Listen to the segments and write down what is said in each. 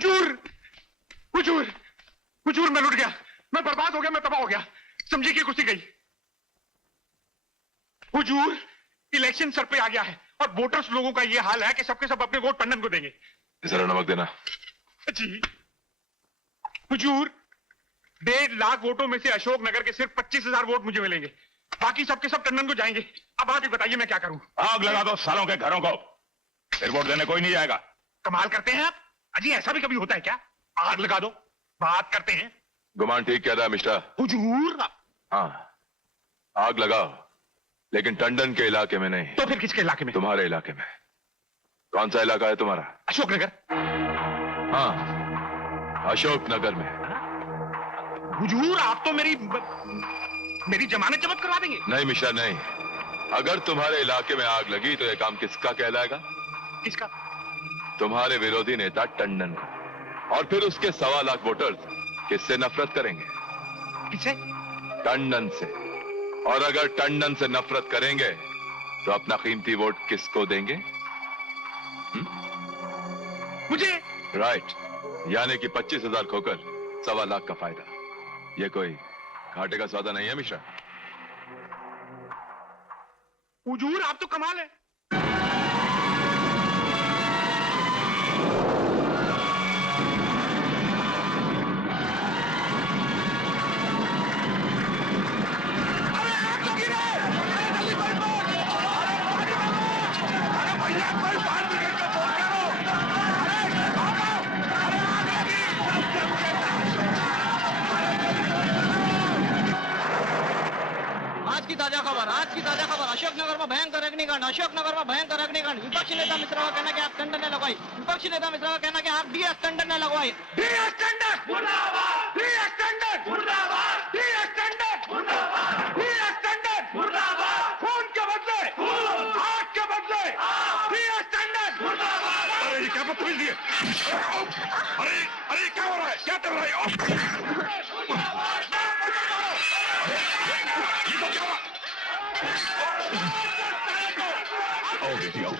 हुजूर, हुजूर, हुजूर, मैं लुट गया, मैं बर्बाद हो गया, मैं तबाह हो गया, समझी की कुर्सी गई। हुजूर, इलेक्शन सर पे आ गया है और वोटर्स लोगों का ये हाल है कि सबके सब अपने वोट टंडन को देंगे। जरा नमक देना। जी हुजूर, 1.5 लाख वोटों में से अशोक नगर के सिर्फ 25,000 वोट मुझे मिलेंगे, बाकी सबके सब टंडन को जाएंगे। अब आप ही बताइए मैं क्या करूं? आग लगा दो सालों के घरों को, फिर वोट देने कोई नहीं जाएगा। कमाल करते हैं आप, अजी ऐसा भी कभी होता है क्या? आग लगा दो, बात करते हैं। गुमान ठीक कह रहा है मिस्टर। हुजूर, हाँ, आग लगाओ, लेकिन टंडन के इलाके में नहीं। तो फिर किसके इलाके में? तुम्हारे इलाके में। कौन सा इलाका है तुम्हारा? अशोक नगर। हाँ, अशोक नगर में। हुजूर, आप तो मेरी जमानत जब्त करवा देंगे। नहीं मिश्रा नहीं, अगर तुम्हारे इलाके में आग लगी तो यह काम किसका कहलाएगा? किसका? तुम्हारे विरोधी नेता टंडन का। और फिर उसके 1.25 लाख वोटर्स किससे नफरत करेंगे? किससे? टंडन से। और अगर टंडन से नफरत करेंगे तो अपना कीमती वोट किसको देंगे? मुझे। राइट, यानी कि 25,000 खोकर 1.25 लाख का फायदा। ये कोई घाटे का सौदा नहीं है मिश्रा। हुजूर, आप तो कमाल है। आज की ताजा खबर अशोकनगर में भयंकर अग्निकांड। अशोकनगर में भयंकर अग्निकांड। विपक्षी नेता मिश्रा का कहना कि आप टंडन ने लगवाई। विपक्षी नेता मिश्रा का कहना कि आप डीएस टंडन ने लगवाई। डीएस टंडन मुर्दाबाद, डीएस टंडन मुर्दाबाद, डीएस टंडन मुर्दाबाद, डीएस टंडन मुर्दाबाद। खून के बदले खून, आग के बदले डीएस टंडन मुर्दाबाद। अरे ये क्या बदतमीजी है? अरे अरे क्या हो रहा है? क्या कर रहा है? आओ बेटी आओ,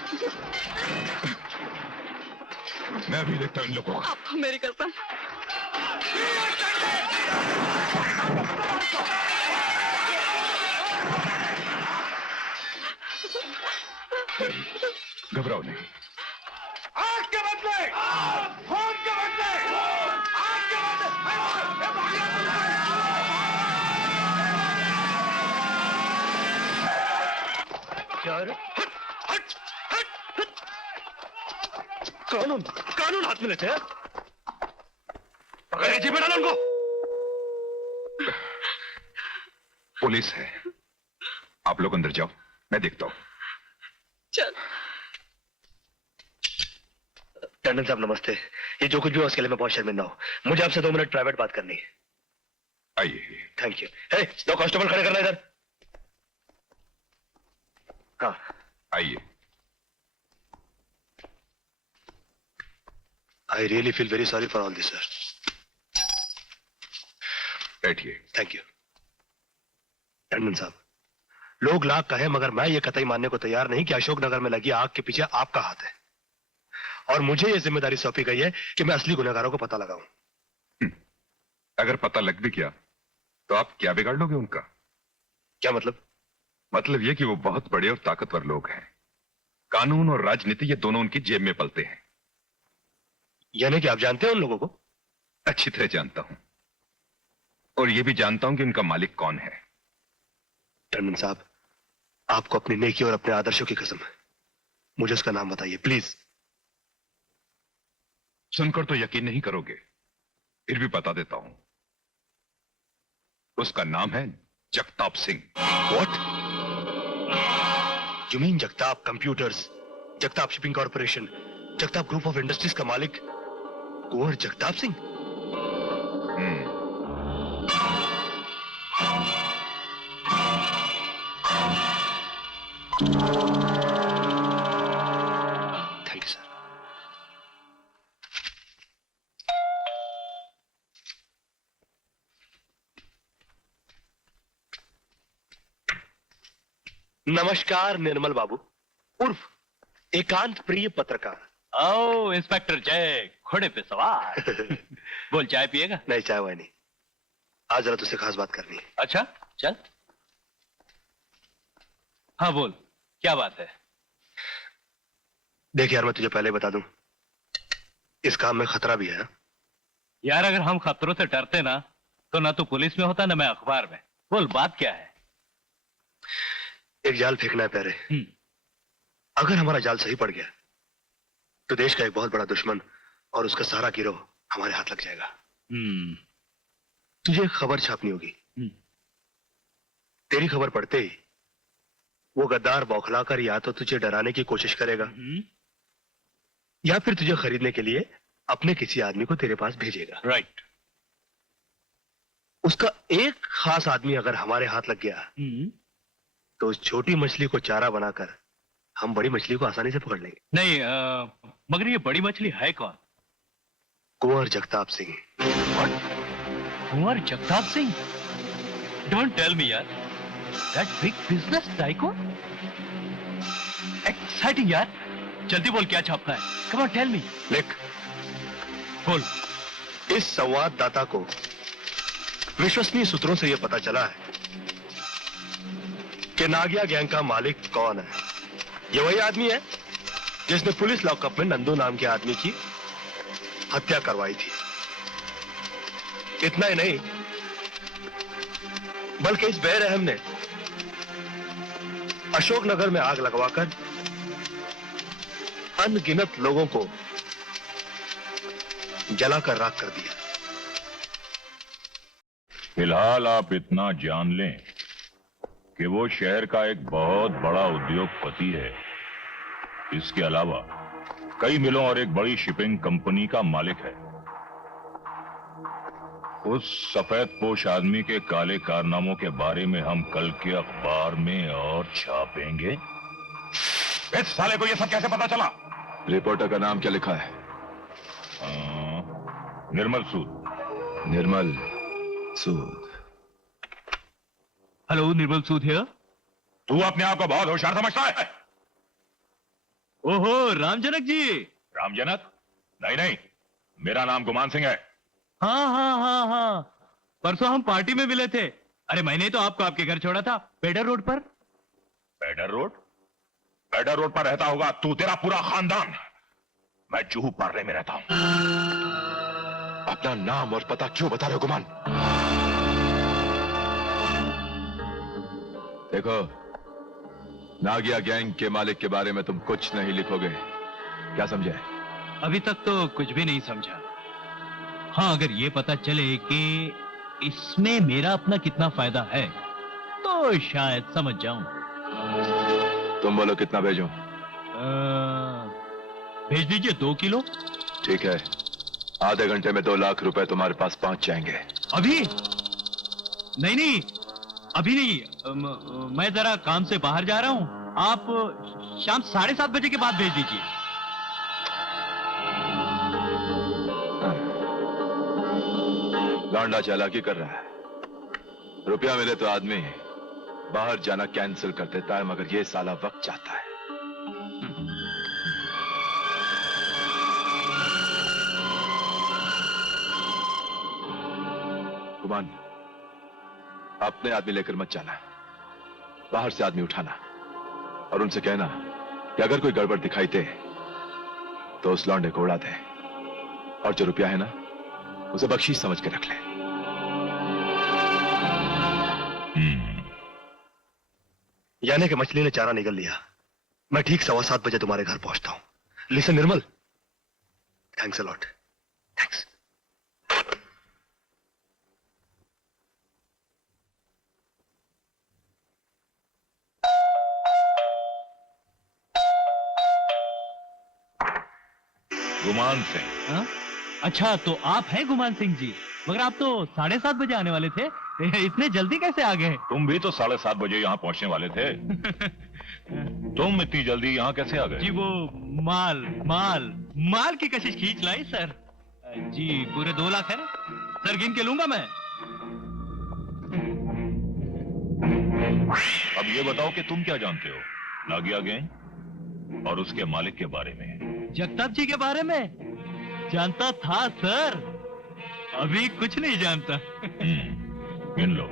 मैं अभी देखता हूँ इन लोगों को। आपको मेरी कसम। घबराओ नहीं। आग के बदले खून के बदले आग के बदले। कानून कानून हाथ में लेते हैं। पकड़े जी, बेटा उनको। पुलिस है, आप लोग अंदर जाओ, मैं देखता हूँ। चल। टंडन साहब नमस्ते। ये जो कुछ भी हो उसके लिए मैं बहुत शर्मिंदा हूँ। मुझे आपसे 2 मिनट प्राइवेट बात करनी है। आइए। Thank you. 2 कांस्टेबल खड़े करना इधर। हाँ आइए। I really feel very sorry for all this, sir. बैठिए। Thank you. टंडन साहब, लोग लाख कहे मगर मैं ये कतई मानने को तैयार नहीं कि अशोकनगर में लगी आग के पीछे आपका हाथ है। और मुझे ये जिम्मेदारी सौंपी गई है कि मैं असली गुनहगारों को पता लगाऊं। अगर पता लग भी गया तो आप क्या बिगाड़ लोगे उनका? क्या मतलब? मतलब ये कि वो बहुत बड़े और ताकतवर लोग हैं। कानून और राजनीति ये दोनों उनकी जेब में पलते हैं। यानी कि आप जानते हैं उन लोगों को? अच्छी तरह जानता हूं, और ये भी जानता हूं कि उनका मालिक कौन है। टंडन साहब, आपको अपनी नेकी और अपने आदर्शों की कसम है, मुझे उसका नाम बताइए प्लीज। सुनकर तो यकीन नहीं करोगे, फिर भी बता देता हूं। उसका नाम है Jagtap Singh. What? You mean Jagtap computers, Jagtap shipping corporation, Jagtap group of industries का मालिक Kunwar Jagtap Singh? Thank you sir. नमस्कार निर्मल बाबू, उर्फ एकांत प्रिय पत्रकार। आओ इंस्पेक्टर जय, घोड़े पे सवार। बोल, चाय पिएगा? नहीं, चाय वाय नहीं। आज जरा तुझसे खास बात करनी है। अच्छा, चल। हाँ बोल, क्या बात है? देख यार, मैं तुझे पहले ही बता दूं, इस काम में खतरा भी है। यार अगर हम खतरों से डरते ना तो ना तू पुलिस में होता ना मैं अखबार में। बोल, बात क्या है? एक जाल फेंकना है प्यारे। अगर हमारा जाल सही पड़ गया तो देश का एक बहुत बड़ा दुश्मन और उसका सारा गिरोह हमारे हाथ लग जाएगा। तुझे एक खबर छापनी होगी। तेरी खबर पढ़ते ही वो गद्दार बौखलाकर या तो तुझे डराने की कोशिश करेगा या फिर तुझे खरीदने के लिए अपने किसी आदमी को तेरे पास भेजेगा। राइट। उसका एक खास आदमी अगर हमारे हाथ लग गया तो उस छोटी मछली को चारा बनाकर हम बड़ी मछली को आसानी से पकड़ लेंगे। नहीं, मगर ये बड़ी मछली है कौन? Kunwar Jagtap Singh. Kunwar Jagtap Singh? Don't tell me यार, that big business tycoon. Exciting यार, जल्दी बोल क्या छापना है। Come on tell me. लिख। बोल। इस संवाददाता को विश्वसनीय सूत्रों से यह पता चला है कि नागिया गैंग का मालिक कौन है। ये वही आदमी है जिसने पुलिस लॉकअप में नंदू नाम के आदमी की हत्या करवाई थी। इतना ही नहीं, बल्कि इस बेरहम ने अशोकनगर में आग लगवाकर अनगिनत लोगों को जलाकर राख कर दिया। फिलहाल आप इतना जान लें कि वो शहर का एक बहुत बड़ा उद्योगपति है। इसके अलावा कई मिलों और एक बड़ी शिपिंग कंपनी का मालिक है। उस सफेद पोश आदमी के काले कारनामों के बारे में हम कल के अखबार में और छापेंगे। इस साले को ये सब कैसे पता चला? रिपोर्टर का नाम क्या लिखा है? निर्मल सूद। निर्मल सूद। Hello, Nirmal Sood here. तू अपने आप को बहुत होशियार समझता है? ओहो, रामजनक जी। रामजनक? नहीं नहीं, मेरा नाम गुमान सिंह है। हाँ, परसों हम पार्टी में मिले थे। अरे मैंने तो आपको आपके घर छोड़ा था, पेडर रोड पर। पेडर रोड? पेडर रोड पर रहता होगा तू, तेरा पूरा खानदान। मैं जूहू पार्ले में रहता हूं। अपना नाम और पता क्यों बता रहे हो गुमान? देखो, नागिया गैंग के मालिक के बारे में तुम कुछ नहीं लिखोगे, क्या समझे? अभी तक तो कुछ भी नहीं समझा। हाँ, अगर ये पता चले कि इसमें मेरा अपना कितना फायदा है तो शायद समझ जाऊं। तुम बोलो कितना भेजूं? भेज दीजिए 2 किलो। ठीक है, आधे घंटे में 2 लाख रुपए तुम्हारे पास पहुंच जाएंगे। अभी? नहीं, अभी नहीं। मैं जरा काम से बाहर जा रहा हूं। आप शाम 7:30 बजे के बाद भेज दीजिए। लौंडा चालाकी कर रहा है। रुपया मिले तो आदमी बाहर जाना कैंसिल कर देता है, मगर ये साला वक्त चाहता है। गुमान, अपने आदमी लेकर मत जाना, बाहर से आदमी उठाना और उनसे कहना कि अगर कोई गड़बड़ दिखाई दे तो उस लौंडे को उड़ा दे, और जो रुपया है ना उसे बख्शीश समझ के रख ले। यानी कि मछली ने चारा निगल लिया। मैं ठीक 7:15 बजे तुम्हारे घर पहुंचता हूं। Listen Nirmal, thanks a lot. Thanks. Guman Singh. हाँ? अच्छा, तो आप हैं गुमान सिंह जी? मगर आप तो 7:30 बजे आने वाले थे। इतने जल्दी कैसे आ गए? तुम भी तो 7:30 बजे यहाँ पहुँचने वाले थे। तुम इतनी जल्दी यहाँ कैसे आ गए? जी वो माल की कशिश खींच लाई सर। जी पूरे 2 लाख है ना सर, गिन के लूंगा मैं। अब ये बताओ कि तुम क्या जानते हो नागिया गैंग और उसके मालिक के बारे में? जगताप जी के बारे में? जानता था सर, अभी कुछ नहीं जानता। गिन लो।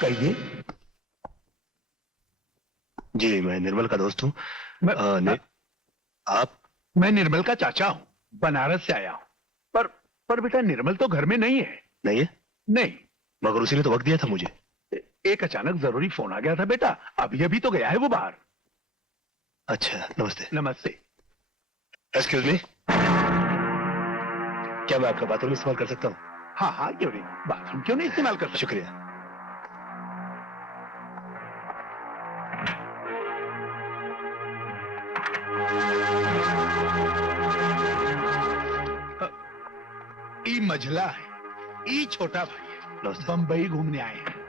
कहिए। जी, मैं निर्मल का दोस्त हूँ। आप? मैं निर्मल का चाचा हूँ, बनारस से आया हूँ। पर बेटा निर्मल तो घर में नहीं है। नहीं है? नहीं। मगर उसी ने तो वक्त दिया था मुझे। एक अचानक जरूरी फोन आ गया था बेटा, अभी तो गया है वो बाहर। अच्छा, नमस्ते। नमस्ते। एक्सक्यूज मी, क्या मैं आपका बाथरूम इस्तेमाल कर सकता हूँ? हाँ, क्यों नहीं, बाथरूम क्यों नहीं इस्तेमाल कर सकते? शुक्रिया। ई मझला है, ई छोटा भाई है, बंबई घूमने आए हैं।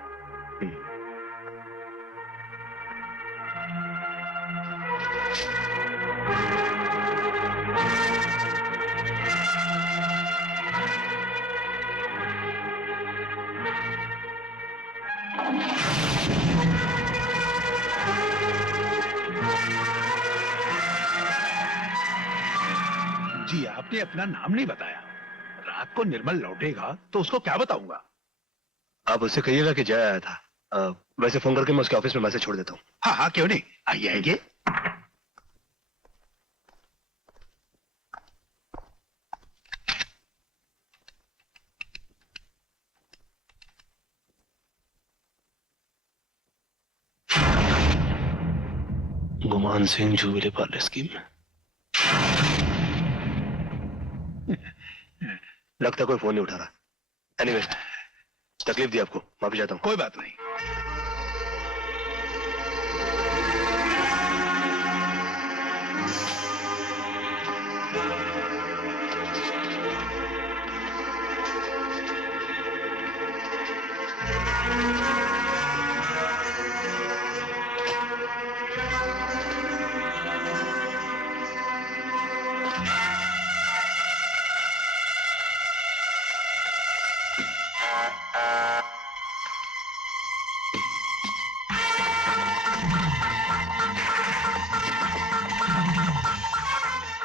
जी, आपने अपना नाम नहीं बताया। रात को निर्मल लौटेगा तो उसको क्या बताऊंगा? आप उससे कहिएगा कि जय आया था। वैसे फोन करके मैं उसके ऑफिस में मैसेज छोड़ देता हूँ। हाँ, क्यों नहीं, आइए। Guman Singh jubilee Parle scheme. लगता कोई फोन नहीं उठा रहा। एनीवे, तकलीफ दी आपको, माफी चाहता हूँ। कोई बात नहीं।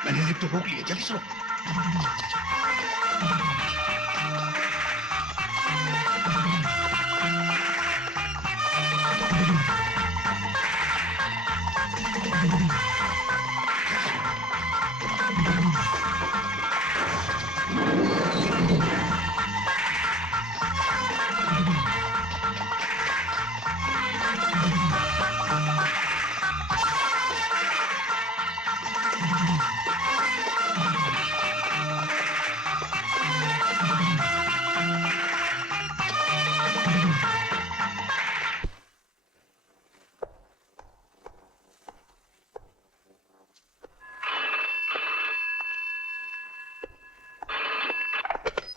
मैंने लिफ्ट रोक लिया, जल्दी सुनो।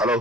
हेलो